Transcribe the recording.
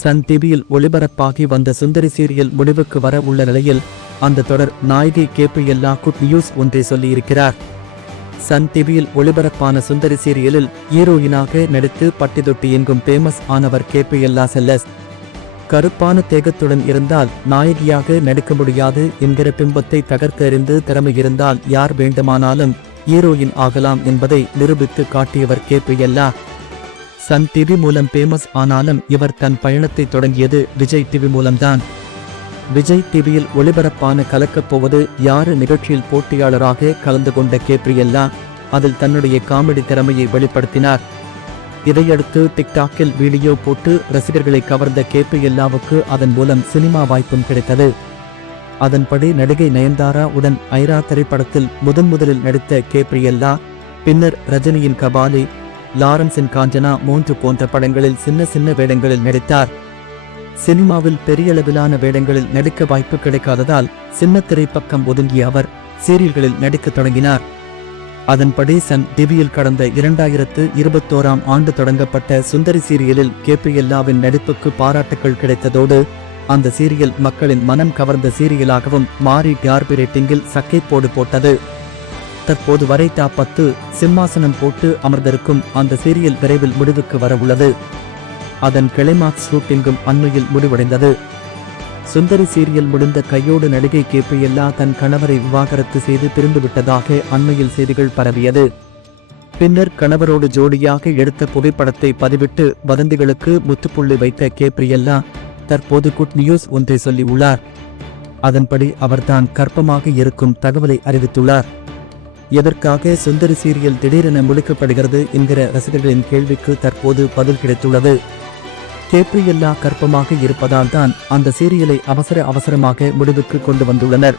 Sun டிவியில் ஒளிபரப்பாகி வந்த சுந்தரி serial முடிவுக்கு வர உள்ள நிலையில் அந்த தொடர் நாயகி கேப்ரியல்லா குட் நியூஸ் ஒன்றை சொல்லியிருக்கிறார். சன் டிவியில் ஒளிபரப்பான சுந்தரி சீரியலில் ஹீரோயினாக நடித்து பட்டிதொட்டி எங்கும் ஃபேமஸ் ஆனவர் கேப்ரியல்லா செல்லஸ். கருப்பான தேகத்துடன் இருந்தால் நாயகியாக நடிக்க முடியாது என்கிற பிம்பத்தை தகர்க்க எறிந்து திறமை இருந்தால் யார் வேண்டுமானாலும் ஹீரோயின் ஆகலாம் என்பதை நிரூபித்து காட்டியவர் கேப்ரியல்லா. சன் டிவி மூலம் ஃபேமஸ் ஆனாலும் இவர் தன் பயணத்தை தொடங்கியது விஜய் டிவி மூலம்தான். விஜய் டிவியில் ஒளிபரப்பான கலக்கப் போவது யாரு நிகழ்ச்சியில் போட்டியாளராக கலந்து கொண்ட கேப்ரியல்லா அதில் தன்னுடைய காமெடி திறமையை வெளிப்படுத்தினார். இதையடுத்து டிக்டாக்கில் வீடியோ போட்டு ரசிகர்களை கவர்ந்த கேப்ரியல்லாவுக்கு அதன் மூலம் சினிமா வாய்ப்பும் கிடைத்தது. அதன்படி நடிகை நயன்தாரா உடன் ஐரா திரைப்படத்தில் முதலில் நடித்த கேப்ரியல்லா பின்னர் ரஜினியின் கபாலி, லாரன்ஸின் காஞ்சனா 3 போன்ற படங்களில் சின்ன வேடங்களில் நடித்தார். சினிமாவில் பெரியளவிலான வேடங்களில் நடிக்க வாய்ப்பு கிடைக்காததால் சின்ன திரைப்பக்கம் ஒதுங்கிய அவர் சீரியல்களில் நடிக்கத் தொடங்கினார். அதன்படி சன் டிவியில் கடந்த 2021ஆம் ஆண்டு தொடங்கப்பட்ட சுந்தரி சீரியலில் கேப்ரியல்லாவின் நடிப்புக்கு பாராட்டுக்கள் கிடைத்ததோடு அந்த சீரியல் மக்களின் மனம் கவர்ந்த சீரியலாகவும் மாறி டிஆர்பி ரேட்டிங்கில் சக்கைப்போடு போட்டது. தற்போது வரை டாப் 10 சிம்மாசனம் போட்டு அமர்ந்திருக்கும் அந்த சீரியல் விரைவில் முடிவுக்கு வர உள்ளது. அதன் கிளைமாக்ஸ் ஷூட்டிங்கும் அண்மையில் முடிவடைந்தது. சுந்தரி சீரியல் முடிந்த கையோடு நடிகை கேப்ரியல்லா தன் கணவரை விவாகரத்து செய்து பிரிந்துவிட்டதாக அண்மையில் செய்திகள் பரவியது. பின்னர் கணவரோடு ஜோடியாக எடுத்த புகைப்படத்தை பதிவிட்டு வதந்திகளுக்கு முற்றுப்புள்ளி வைத்த கேப்ரியல்லா தற்போது குட் நியூஸ் ஒன்றை சொல்லி உள்ளார். அதன்படி அவர்தான் கர்ப்பமாக இருக்கும் தகவலை அறிவித்துள்ளார். எதற்காக சுந்தரி சீரியல் திடீரென முடிக்கப்படுகிறது என்கிற ரசிகர்களின் கேள்விக்கு தற்போது பதில் கிடைத்துள்ளது. கேப்ரியல்லா கர்ப்பமாக இருப்பதால் தான் அந்த சீரியலை அவசரமாக முடிவுக்கு கொண்டு வந்துள்ளனர்.